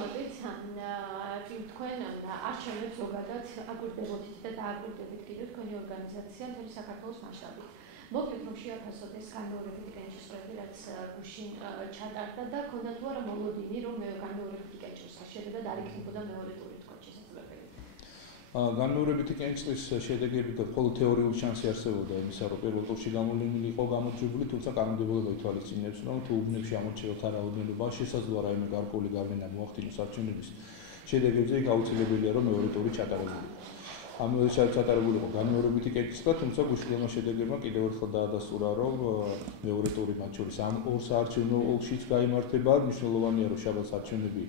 მოგწამოდით თქვენ არჩევნებს ზოგადად აკვირდებოდით და დააკვირდებით კიდევ თქვენი ორგანიზაცია მთელი საქართველოს მასშტაბით. მოკლედ რომ შეაფასოთ ეს განმეორებითი კენჭისყრები, რაც გუშინ ჩატარდა და ქონდა თუ არა მოლოდინი, რომ განმეორებითი კენჭის შედეგად არ იქნებოდა მეორე ტური თქვენ შესაძლებელი. განმეორებითი კენჭის შედეგები და მხოლოდ თეორიული შანსი არსებობდა იმისა, რომ პირველ ტურში გამოვლენილი იყო გამარჯვებული, თუმცა კანონმდებლობა ითვალისწინებს, რომ თუ უბნებში ამორჩეულთა რაოდენობა შესაძლოა რაიმე გარკვეული გავლენა მოახდინოს არჩევნების შედეგებზე, იქ აუცილებელია, რომ მეორე ტური ჩატარებულიყო. ამ ჩატარებული იყო განმეორებითი კენჭისყრა, თუმცა გუშინმა შედეგებმა კიდევ ერთხელ დაადასტურა, რომ მეორე ტური მათ შორის ამ ორ საარჩევნო ოლქშიც გაიმართება, მნიშვნელოვანია, რომ შაბათს არჩევნები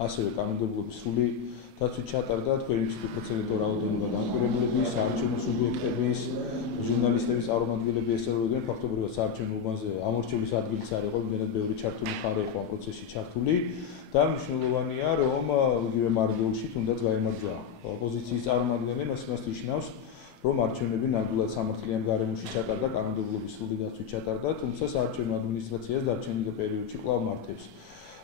ასევე კანონმდებლობის სრული დაცვით ჩატარდა, თქვენი 20% რაოდენობა განკვირვებლების, საარჩევნო სუბიექტების, ჟურნალისტების წარმომადგენლები ესწრებოდნენ ფაქტობრივად საარჩევნო უბანზე ამორჩეულის ადგილიც არ იყო, იმდენად ბევრი ჩართული მხარე იყო ამ პროცესში ჩართული და მნიშვნელოვანია, რომ იგივე მარგეულში თუნდაც გაიმარჯვა ოპოზიციის წარმომადგენელი, მას ნიშნავს, რომ არჩევნები ნამდვილად სამართლიან გარემოში ჩატარდა, კანონმდებლობის სრული დაცვით ჩატარდა, თუმცა საარჩევნო ადმინისტრაციას დარჩენილ პერიოდში კვლავ მართებს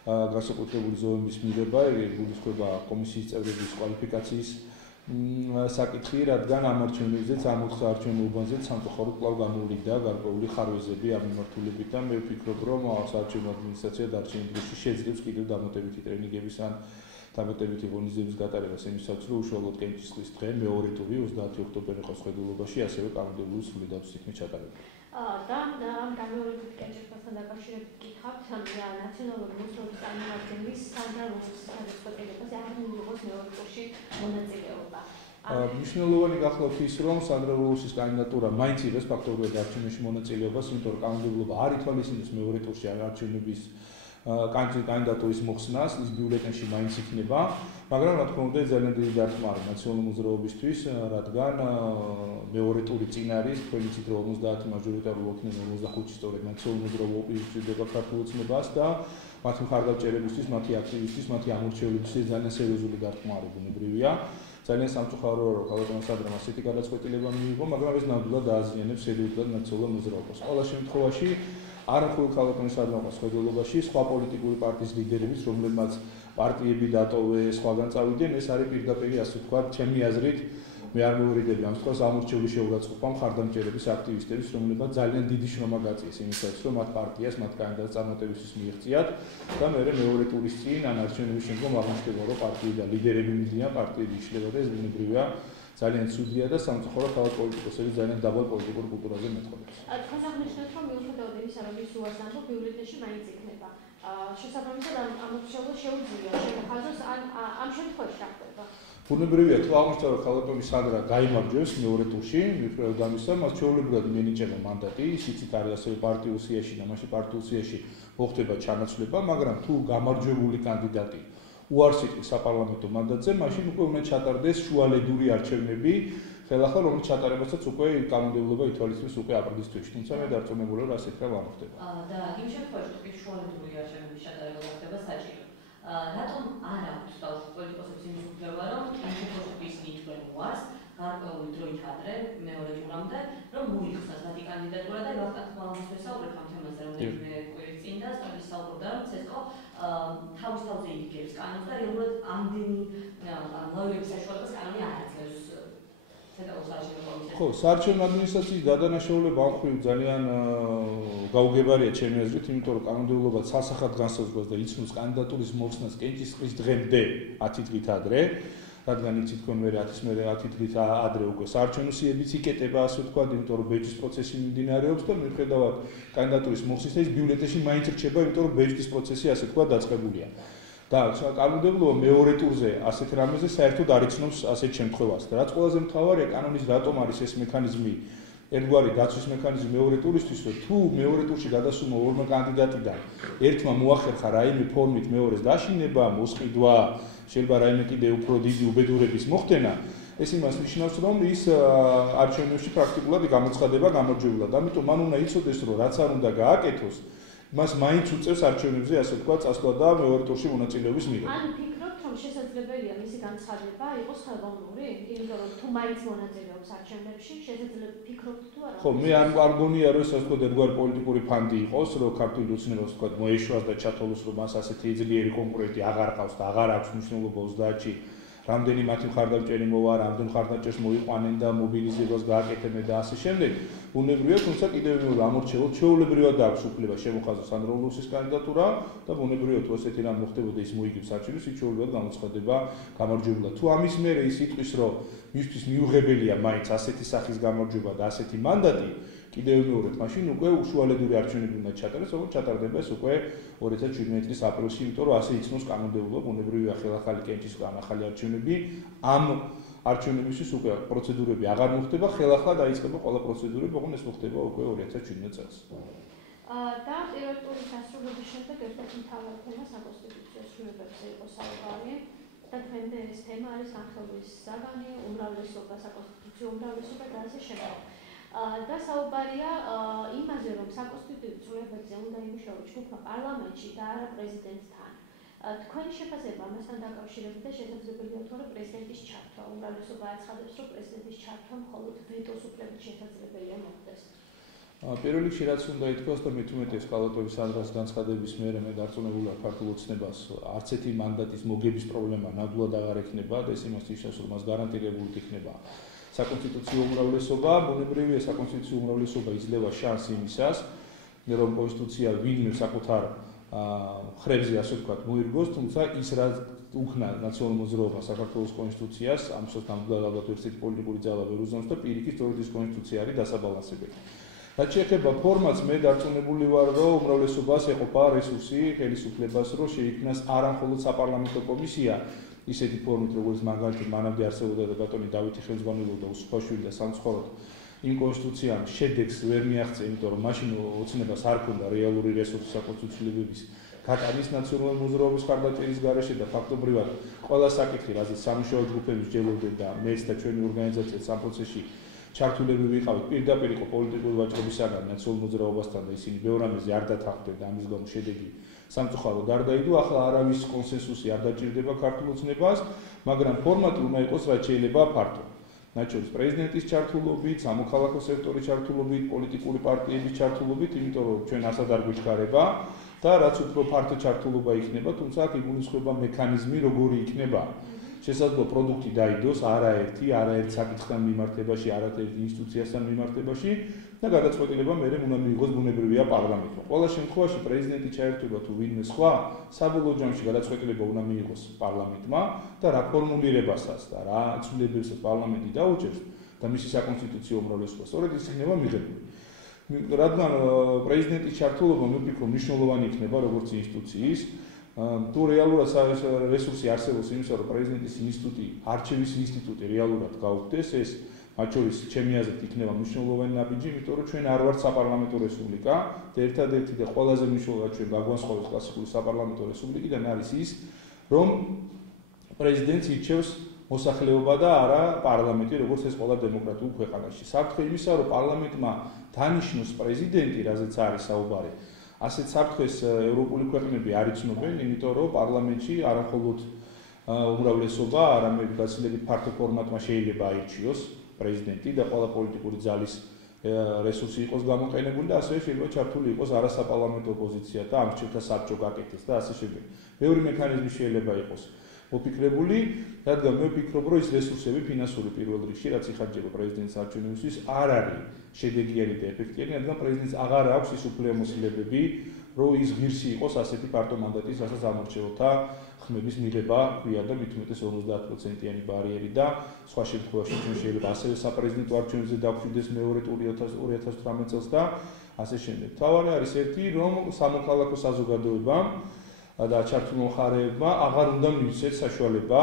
განსაკუთრებული ზოების მიღება, გულისხმობა კომისიის წევრების კვალიფიკაციის საკითხი, რადგან ამ არჩევნებზეც ამ ოთხ არჩევნო უბანზეც სამწუხაროდ კვლავ გამოვლინდა გარკვეული ხარვეზები ამ მიმართულებით და მე ვფიქრობ, რომ საარჩევნო ადმინისტრაცია დარჩენილ დროში შეძლებს კიდევ დამატებითი ტრენინგების ან დამატებითი ღონისძიების გატარებას იმისათვის, რომ უშუალოდ კენჭისყრის დღე მეორე ტური 30 ოქტომბერი იყოს ხედულობაში, ასევე კანონმდებლობის სრული დაცვის იქნება ჩატარებული. და ამ განმეორებითი კენჭისყრასთან დაკავშირებით გითხავთ, ნაციონალური მოსწავლეობის წარმომადგენლის სანდრა რუსის გადაწყვეტილებაზე არ მიიღოს მეორე ტურში მონაწილეობა. მნიშვნელოვანი გახლავთ ის, რომ სანდრა რუსის კანდიდატურა მაინც იღებს ფაქტობრივად არჩევნებში მონაწილეობას, იმიტომ რომ კანონმდებლობა არ ითვალისწინებს მეორე ტურში არჩევნების კანდიდატურის მოხსნას, ის ბიულეტენში მაინც იქნება, მაგრამ რა თქმა უნდა ძალიან დიდი დარტყმა არის ნაციონალური მოძრაობისთვის, რადგან მეორე ტური წინ არის, თქვენ იცით რომ 50 მაჟორიტარული ოფიციალურად 45-ში სწორედ ნაციონალური მოძრაობა უპირისპირდება ქართულ ოცნებას და მათი მხარდამჭერებისთვის, მათი აქტივისტების, მათი ამორჩეულებისთვის ძალიან სერიოზული დარტყმა არის ბუნებრივია. ძალიან სამწუხაროა, რომ ქალაქ სադրამ ასეთი გადაწყვეტილება მიიღო, მაგრამ ეს ნამდვილად დააზიანებს სერიოზულად ნაციონალურ მოძრაობას. ყოველ შემთხვევაში არა მხოლოდ ქალაქ სադրამის ხედულობაში, სხვა პოლიტიკური პარტიის ლიდერებიც, რომლებმაც პარტიები დატოვეს, სხვაგან წავიდნენ, ეს არის პირდაპირ ასე ვთქვათ, ჩემი აზრით, მე არ მოვერიდები ამ თქოს ამორჩეული შეურაცხყოფა მხარდამჭერების აქტივისტების, რომლებმაც ძალიან დიდი შრომა გაწიეს იმისათვის, რომ მათ პარტიას, მათ კანდიდატს წარმატებისთვის მიიღწიათ და მე მეორე ტურის წინ ან არჩევნების შემდგომ აღმოჩნდება, რომ პარტიიდან ლიდერები მიდიან, პარტიები იშლება და ეს ბუნებრივია ძალიან ცუდია და სამწუხაროდ თავად პოლიტიკოსები ძალიან დაბალ პოლიტიკურ კულტურაზე მეტყველებს. თქვენ აღნიშნეთ, რომ მიუხედავად იმისა, რომ ის უარს ამბობ, ბიულეტენში მაინც იქნება. შესაბამისად ამ ოფიციალურად შეუძლია შეხაზოს ამ შემთხვევაში რა ხდება. ბუნებრივია, თუ აღმოჩნდა, რომ ქალაქები სანდრა გაიმარჯვებს მეორე ტურში, მიუხედავად ამისა, მას ჩვეულებრივად მიენიჭება მანდატი, ისიც არის ასევე პარტიულ სიაში და მაშინ პარტიულ სიაში მოხდება ჩანაცვლება, მაგრამ თუ გამარჯვებული კანდიდატი უარს იტყვის საპარლამენტო მანდატზე, მაშინ უკვე უნდა ჩატარდეს შუალედური არჩევნები, ხელახლა რომელიც ჩატარებასაც უკვე კანონმდებლობა ითვალისწინებს უკვე აპრილის თვეში, თუმცა მე დარწმუნებული ვარ, ასეთ რამ არ ხდება. და იმ შემთხვევაში, თუ შუალედური არჩევნების ჩატარება ხდება საჭირო. რატომ არ აქვს თავში პოლიტიკოსებს იმის უფლება, რომ იმ შემთხვევაში ისინი ითვლენ უარს, გარკვეული დროით ადრე, მეორე ტურამდე, რომ მოიხსნას მათი კანდიდატურა და ვახტანგ ხმალაძეს ვესაუბრებ ამ თემაზე, რომელიმე კვირის წინ და სწორედ საუბრობდა, რომ ცესკო თავის თავზე იგებს კანონს და რეალურად ამდენი ლაურების საშუალებას კანონი არ აძლევს. ხო, საარჩევნო ადმინისტრაციის დადანაშაულება ამ ხრივ ძალიან გაუგებარია ჩემი აზრით, იმიტომ რომ კანონმდებლობა სასახად განსაზღვრავს და იცნობს კანდიდატურის მოხსნას კენჭისყრის დღემდე 10 დღით ადრე, რადგან იცით თქვენ მე 10 დღით ადრე უკვე საარჩევნო სიებიც იკეტება, ასე ვთქვათ, იმიტომ რომ ბეჭდის პროცესი მიმდინარეობს და მიუხედავად კანდიდატურის მოხსნისა ის ბიულეტენში მაინც რჩება, იმიტომ რომ ბეჭდის პროცესი ასე ვთქვათ დაწყებულია. და კანონმდებლობა მეორე ტურზე ასეთ რამეზე საერთოდ არ იცნობს ასეთ შემთხვევას. და რაც ყველაზე მთავარია, კანონის რატომ არის ეს მექანიზმი, ერთგვარი დაცვის მექანიზმი მეორე ტურისთვის, რომ თუ მეორე ტურში გადასულმა ორმა კანდიდატიდან ერთმა მოახერხა რაიმე ფორმით მეორეს დაშინება, მოსყიდვა, შეიძლება რაიმე კიდე უფრო დიდი უბედურების მოხდენა, ეს იმას ნიშნავს, რომ ის არჩევნებში პრაქტიკულად გამოცხადება გამარჯვებულად. ამიტომ მან უნდა იცოდეს, რომ რაც არ უნდა გააკეთოს, მას მაინც უწევს არჩევნებზე, ასე ვთქვათ, წასვლა და მეორე ტურში მონაწილეობის მიღება. ანუ ფიქრობთ, რომ შესაძლებელია მისი განცხადება იყოს ხელოვნური, იმიტომ რომ თუ მაინც მონაწილეობს არჩევნებში, შესაძლოა ფიქრობთ თუ არა? ხო, მე არ გონია რომ ეს თქვა ერთგვარი პოლიტიკური ფანდი იყოს, რომ ქართული ოცნებას თქვა მოეშვას და ჩათვალოს, რომ მას ასეთი ძლიერი კონკურენტი აღარ ყავს და აღარ აქვს მნიშვნელობა 30-ში. რამდენი მათი მხარდამჭერი მოვა, რამდენ მხარდამჭერს მოიყვანენ და მობილიზებას გააკეთებენ და ასე შემდეგ. ბუნებრივია, თუმცა კიდევ მეორე ამორჩეულად ჩვეულებრივად აქვს უფლება შემოხაზოს ანდროულოსის კანდიდატურა და ბუნებრივია თუ ასეთი რამ მოხდებოდა ის მოიგებს არჩევნებს, ის ჩვეულებრივად გამოცხადება გამარჯვებულად. თუ ამის მერე ის იტყვის, რომ მისთვის მიუღებელია მაინც ასეთი სახის გამარჯვება და ასეთი მანდატი, კიდევ მეორე, მაშინ უკვე უშუალედური არჩევნები უნდა ჩატარდეს, როგორც ჩატარდება ეს უკვე 2017 წლის აპრილში, იმიტომ რომ ასე იცნობს კანონმდებლობა, ბუნებრივია ხელახალი კენჭისგან ახალი არჩევნები, ამ არჩევნებისთვის უკვე პროცედურები აღარ მოხდება, ხელახლა დაიწყება ყველა პროცედურები, ოღონდ ეს მოხდება უკვე 2017 წელს. და პირველ ტურის დასრულების შემდეგ ერთ-ერთი მთავარი თემა საკონსტიტუციო ცვლილებებზე იყო საუბარი და დღემდე ეს თემა არის განხილვის საგანი, უმრავლესობა, საკონსტიტუციო უმრავლესობა და ასე შემდეგ. და საუბარია იმაზე, რომ საკონსტიტუციო ცვლილებებზე უნდა იმუშაოს ჯგუფმა პარლამენტში და არა პრეზიდენტთან. თქვენი შეფასება ამასთან დაკავშირებით და შესაძლებელია თუ არა პრეზიდენტის ჩართვა. უმრავლესობა აცხადებს, რომ პრეზიდენტის ჩართვა მხოლოდ ვეტოს უფლებით შესაძლებელია მოხდეს. პირველ რიგში რაც უნდა ითქვას და მით უმეტეს კალატოვის ანდრას განცხადების მერე მე დარწმუნებული ვარ ქართულ ოცნებას არც ერთი მანდატის მოგების პრობლემა ნამდვილად აღარ ექნება და ეს იმას ნიშნავს, რომ მას გარანტირებული იქნება საკონსტიტუციო უმრავლესობა, ბუნებრივია საკონსტიტუციო უმრავლესობა იძლევა შანსს იმისას, რომ კონსტიტუცია ვინმე საკუთარ ხრებზე ასე ვთქვათ მოირგოს, თუმცა ის რაც უქნა ნაციონალურ მოძრაობას საქართველოს კონსტიტუციას, ამისთვის ნამდვილად ალბათ ერთ-ერთი პოლიტიკური ძალა ვერ უზომს და პირიქით სწორედ ის კონსტიტუცია არის დასაბალანსებელი. რაც შეეხება ფორმატს, მე დარწმუნებული ვარ, რომ უმრავლესობას ეყოფა რესურსი ხელისუფლებას, რომ შეიქმნას არა მხოლოდ საპარლამენტო კომისია, ისეთი ფორმით, როგორც მაგალითად მანამდე არსებობდა და ბატონი დავითი ხელმძღვანელობდა უსუფაშვილი და სამწუხაროდ იმ კონსტიტუციამ შედეგს ვერ მიაღწია, იმიტომ რომ მაშინ ოცნებას არ ჰქონდა რეალური რესურსი საკონსტიტუციების გატანის ნაციონალური მოძრაობის ხარდაჭერის გარეშე და ფაქტობრივად ყველა საკითხი, რაზეც სამუშაო ჯგუფები მსჯელობდნენ და მეც და ჩვენი ორგანიზაციაც ამ პროცესში ჩართულები ვიყავით, პირდაპირ იყო პოლიტიკური ვაჭრობისაგან ნაციონალურ მოძრაობასთან და ისინი ბევრ რამეზე არ დათანხმდნენ და ამის გამო შედეგი სამწუხაროდ არ დაიდო. ახლა არავის კონსენსუსი არ დაჭირდება ქართულ ოცნებას, მაგრამ ფორმატი უნდა იყოს რაც შეიძლება ფართო. მათ შორის პრეზიდენტის ჩართულობით, სამოქალაქო სექტორის ჩართულობით, პოლიტიკური პარტიების ჩართულობით, იმიტომ რომ ჩვენ ასად არ გვიჩქარება და რაც უფრო ფართო ჩართულობა იქნება, თუმცა აქ იგულისხმება მექანიზმი, როგორი იქნება. შესაძლოა პროდუქტი დაიდოს არაერთ საკითხთან მიმართებაში, არაერთ ინსტიტუციასთან მიმართებაში და გადაწყვეტილება მერე უნდა მიიღოს ბუნებრივია პარლამენტმა. ყველა შემთხვევაში პრეზიდენტი ჩაერთვება თუ ვინმე სხვა, საბოლოო ჯამში გადაწყვეტილება უნდა მიიღოს პარლამენტმა და რა ფორმულირებასაც და რა ცვლილებებსაც პარლამენტი დაუჭერს და მისი საკონსტიტუციო უმრავლესობა სწორედ ის იქნება მიღებული. რადგან პრეზიდენტის ჩართულობა მე ვფიქრობ მნიშვნელოვანი იქნება როგორც ინსტიტუციის, თუ რეალურად რესურსი არსებობს იმისა, რომ პრეზიდენტის ინსტიტუტი, არჩევის ინსტიტუტი რეალურად გაუქმდეს, ეს მათ შორის ჩემი აზრით იქნება მნიშვნელოვანი ნაბიჯი, იმიტომ რომ ჩვენ არ ვართ საპარლამენტო რესპუბლიკა და ერთადერთი და ყველაზე მნიშვნელოვანი ჩვენ გაგვანსხვავებს კლასიკური საპარლამენტო რესპუბლიკიდან არის ის, რომ პრეზიდენტს ირჩევს მოსახლეობა და არა პარლამენტი, როგორც ეს ყველა დემოკრატიულ ქვეყანაში. საფრთხე იმისა, რომ პარლამენტმა დანიშნოს პრეზიდენტი, რაზეც არის საუბარი, ასეთ საფრთხეს ევროპული ქვეყნები არ იცნობენ, იმიტომ რომ პარლამენტში არა მხოლოდ უმრავლესობა, არამედ გაცილებით ფართო ფორმატმა შეიძლება აირჩიოს პრეზიდენტი და ყველა პოლიტიკური ძალის რესურსი იყოს გამოყენებული და ასევე შეიძლება ჩართული იყოს არასაპარლამენტო ოპოზიცია და ამრჩევთა საბჭო გაკეთდეს და ასე შემდეგ. ბევრი მექანიზმი შეიძლება იყოს მოფიქრებული, რადგან მე ვფიქრობ, რომ ის რესურსები ფინანსური პირველ რიგში, რაც იხარჯება პრეზიდენტის არჩევნებისთვის, არ არის შედეგიანი და ეფექტიანი, რადგან პრეზიდენტს აღარ აქვს ის უფლებამოსილებები, რომ ის ღირსი იყოს ასეთი ფართო მანდატის, რასაც ამორჩეულთა ხმების მიღება ქვია და მით უმეტეს 50%-იანი ბარიერი და სხვა შემთხვევაში ჩვენ შეიძლება ასევე საპრეზიდენტო არჩევნებზე დავხვიდეს მეორე ტური 2018 წელს და ასე შემდეგ. თავარი არის ერთი, რომ სამოქალაქო საზოგადოებამ და ჩართულ მხარეებმა აღარ უნდა მივცეთ საშუალება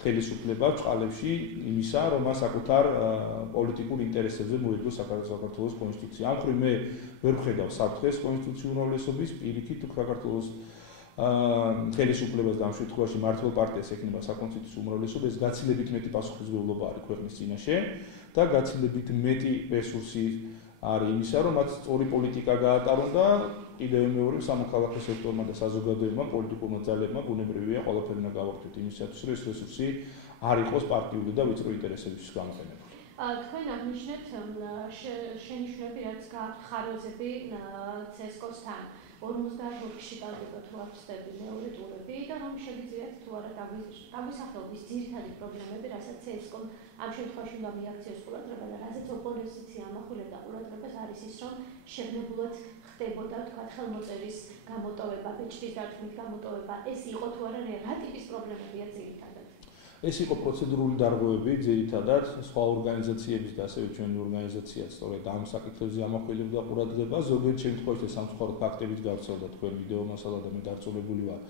ხელისუფლება წყალებში იმისა, რომ მას საკუთარ პოლიტიკურ ინტერესებზე მოიგოს საქართველოს კონსტიტუცია. ამ მხრივ მე ვერ ვხედავ საფრთხეს კონსტიტუციურ უმრავლესობის, პირიქით თუ საქართველოს ხელისუფლებას და ამ შემთხვევაში მართლ პარტიას ექნება საკონსტიტუციო უმრავლესობა, ეს გაცილებით მეტი პასუხისმგებლობა არის ქვეყნის წინაშე და გაცილებით მეტი რესურსი არის იმისა, რომ მათ სწორი პოლიტიკა გაატარონ და კიდევ მეორე სამოქალაქო სექტორმა და საზოგადოებამ, პოლიტიკურმა ძალებმა ბუნებრივია ყველაფერი უნდა გავაკეთოთ იმისათვის, რომ ეს რესურსი არ იყოს პარტიული და ვიწრო ინტერესებისთვის გამოყენებული. თქვენ აღნიშნეთ შენიშვნები, რაც გააქვთ ხარვეზები CSKOS-თან 52-ში კალდება თუ აფსტები მეორე ტურები და რომ შეგიძლიათ თუ არა დავისახელოს ძირითადი პრობლემები, რასაც CSKOS-მ ამ შემთხვევაში უნდა მიაქციოს ყურადღება და რასაც ოპოზიცია ამახვილებდა ყურადღებას არის ის, რომ შეგნებულად ხდებოდა თქვა ხელმოწერის გამოტოვება, ბეჭდის დარტყმით გამოტოვება, ეს იყო თუ არა რა ტიპის პრობლემებია ძირითადად? ეს იყო პროცედურული დარღვევები ძირითადად სხვა ორგანიზაციების და ასევე ჩვენი ორგანიზაციაც სწორედ ამ საკითხებზე ამახვილებდა ყურადღება. ზოგიერთ შემთხვევაში სამწუხაროდ ფაქტებით გავრცელდა თქვენ ვიდეო მასალა და მე დარწმუნებული ვარ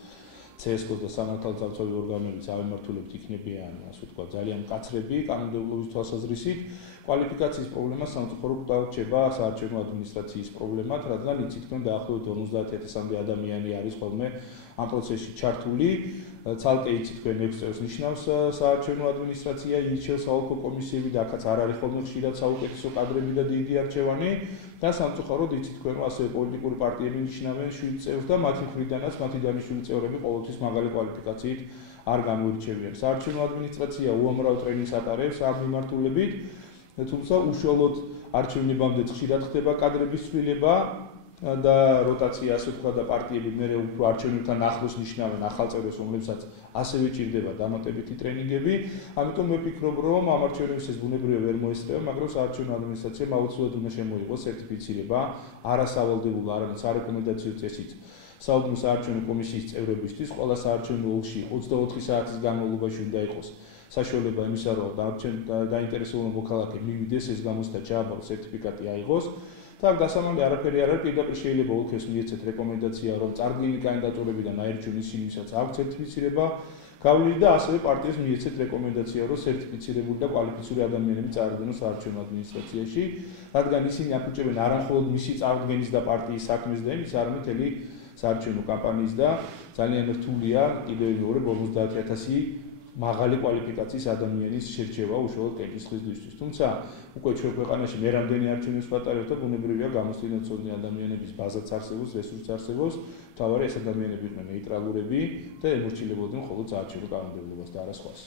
CSKOS და სამართალდამცავი ორგანოებიც ავემართულებთ იქნებიან, ასე ვთქვათ, ძალიან მკაცრები კანონმდებლობის თვალსაზრისით. კვალიფიკაციის პრობლემა სამწუხაროდ კვლავ რჩება საარჩევნო ადმინისტრაციის პრობლემად, რადგან იცით თქვენ დაახლოებით 50000-მდე ადამიანი არის ხოლმე ამ პროცესში ჩართული. ცალკე იცით თქვენ 6 წელს ნიშნავს საარჩევნო ადმინისტრაცია, ირჩევს საოლქო კომისიები და აქაც არ არის ხოლმე ხშირად საუკეთესო კადრები და დიდი არჩევანი და სამწუხაროდ იცით თქვენ ასევე პოლიტიკური პარტიები ნიშნავენ 7 წელს და მათი მხრიდანაც მათი დანიშნული წევრები ყოველთვის მაღალი კვალიფიკაციით არ გამოირჩევიან. საარჩევნო ადმინისტრაცია უამრავ ტრენინგს ატარებს ამ მიმართულებით, თუმცა უშუალოდ არჩევნებამდე ხშირად ხდება კადრების ცვლილება და როტაცია, ასე ვთქვათ, და პარტიები მერე უფრო არჩევნებთან ახლოს ნიშნავენ ახალ წევრებს, რომლებსაც ასევე ჭირდება დამატებითი ტრენინგები. ამიტომ მე ვფიქრობ, რომ ამ არჩევნების ეს ბუნებრივია ვერ მოესწრება, მაგრამ საარჩევნო ადმინისტრაციამ აუცილებლად უნდა შემოიღოს სერტიფიცირება არასავალდებულო, არამედ სარეკომენდაციო წესით საუბნო საარჩევნო კომისიის წევრებისთვის. ყველა საარჩევნო ოლქში 24 საათის განმავლობაში უნდა იყოს საშუალება იმისა, რომ დაინტერესებული მოქალაქე მივიდეს, ეს გამოცდა ჩააბაროს, სერტიფიკატი აიღოს. და გასამართლე არაფერი არ არის, პირდაპირ შეიძლება ოლქებს მიეცეთ რეკომენდაცია, რომ წარდგენილი კანდიდატურებიდან აირჩიონ ისინი, ვისაც აქვთ სერტიფიცირება გავლილი და ასევე პარტიას მიეცეთ რეკომენდაცია, რომ სერტიფიცირებული და კვალიფიციური ადამიანები წარდგენონ საარჩევნო ადმინისტრაციაში, რადგან ისინი აფუჭებენ არამხოლოდ მისი წარდგენის და პარტიის საქმეს და იმის, არამედ მთელი საარჩევნო კამპანიის და ძალიან რთულია კიდევ მეორე 50000 მაღალი კვალიფიკაციის ადამიანის შერჩევა უშუალოდ კენჭისყრის დისთვის. თუმცა უკვე ჩვენ ქვეყანაში მე რამდენი არჩევნებს ვატარებთ და ბუნებრივია გამოცდილებული ადამიანების ბაზაც არსებობს, რესურსი არსებობს, თავარი ეს ადამიანები იყვნენ ნეიტრალურები და ემორჩილებოდნენ მხოლოდ საარჩევნო კანონმდებლობას და არა სხვას.